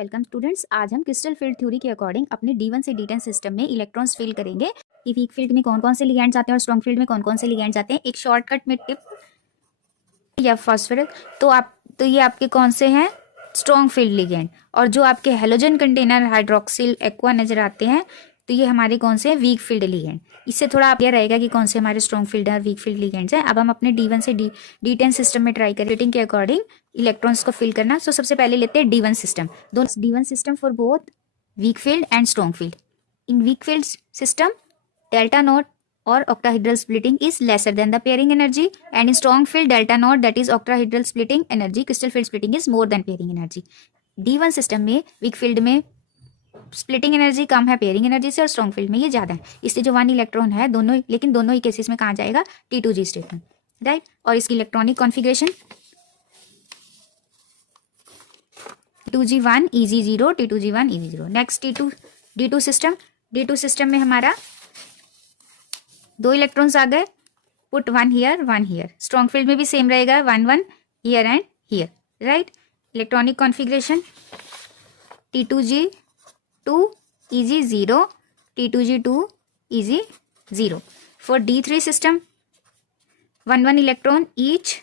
Welcome students, आज हम crystal field theory के अकॉर्डिंग अपने D1 से D10 सिस्टम में इलेक्ट्रॉन्स फिल करेंगे कि वीक फील्ड में कौन कौन से लिगैंड्स आते हैं और स्ट्रॉन्ग फील्ड में कौन कौन से लिगैंड्स आते हैं। एक शॉर्टकट में टिप या फॉस्फोरस तो ये आपके कौन से हैं, स्ट्रॉन्ग फील्ड लिगैंड। और जो आपके हेलोजन कंटेनर हाइड्रोक्सिल एक्वा नजर आते हैं तो ये हमारे कौन से हैं, वीक फील्ड लिगैंड। इससे थोड़ा आप ये रहेगा कि कौन से हमारे स्ट्रॉन्ग फील्ड और वीक फील्ड लिगैंड्स हैं। अब हम अपने D1 से D10 सिस्टम में ट्राई करें रेटिंग के अकॉर्डिंग इलेक्ट्रॉन्स को फिल करना। सो सबसे पहले लेते हैं D1 सिस्टम। दोनों D1 system for both weak field and strong field. In weak field system delta not or octahedral splitting is lesser than the pairing energy, and in strong field delta naught, that is octahedral splitting energy, crystal field splitting is more than pairing energy. D1 system में weak field में splitting energy कम है pairing energy से और strong field में ये ज्यादा है। इसलिए जो 1 इलेक्ट्रॉन है दोनों, लेकिन दोनों ही केसेस में कहाँ जाएगा, T2G स्टेट में, राइट। और इसकी electronic configuration T2G1 Eg0 T2G1 Eg0। Next D2 system. D2 system में हमारा 2 इलेक्ट्रॉन्स आ गए, put 1 here 1 here. Strong field में भी सेम रहेगा, 1 1 here and here, right. Electronic configuration T2G2 Eg0 T2G2 Eg0। For D3 system 1 1 electron each,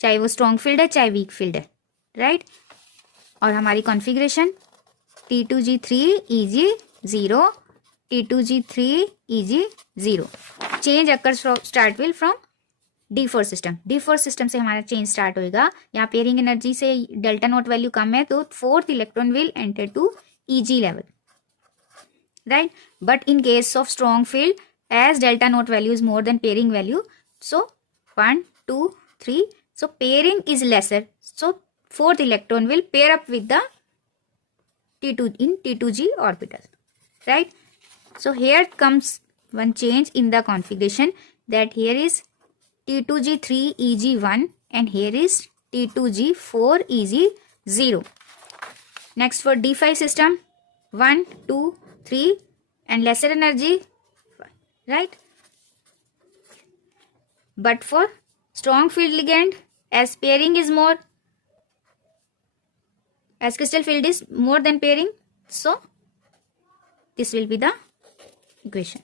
चाहे वो strong field है चाहे वीक फील्ड है, राइट। और हमारी configuration T2G3 Eg0 T2G3 Eg0। Change occur start will from D4 system. D4 system से हमारा change start होएगा। यहाँ पेयरिंग एनर्जी से डेल्टा नोट वैल्यू कम है तो 4th electron will enter to Eg level, right. But in case of strong field as delta naught value is more than pairing value, so 1 2 3, so pairing is lesser, so 4th electron will pair up with the T2G orbital, right. So here comes one change in the configuration, that here is T2G3 Eg1 and here is T2G4 Eg0. Next for D5 system 1 2 3 and lesser energy, right. But for strong field ligand, as pairing is more, as crystal field is more than pairing, so this will be the equation.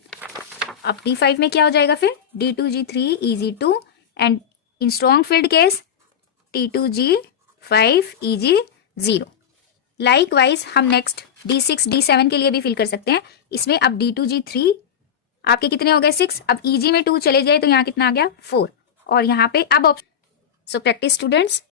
अब D5 में क्या हो जाएगा फिर, D2G3 Eg2 and in strong field case T2G5 Eg0। Like wise हम next D6 D7 के लिए भी फिल कर सकते हैं। इसमें अब D2G3 आपके कितने हो गए 6, अब Eg में 2 चले जाए तो यहाँ कितना आ गया 4, और यहाँ पे अब सो प्रैक्टिस स्टूडेंट्स।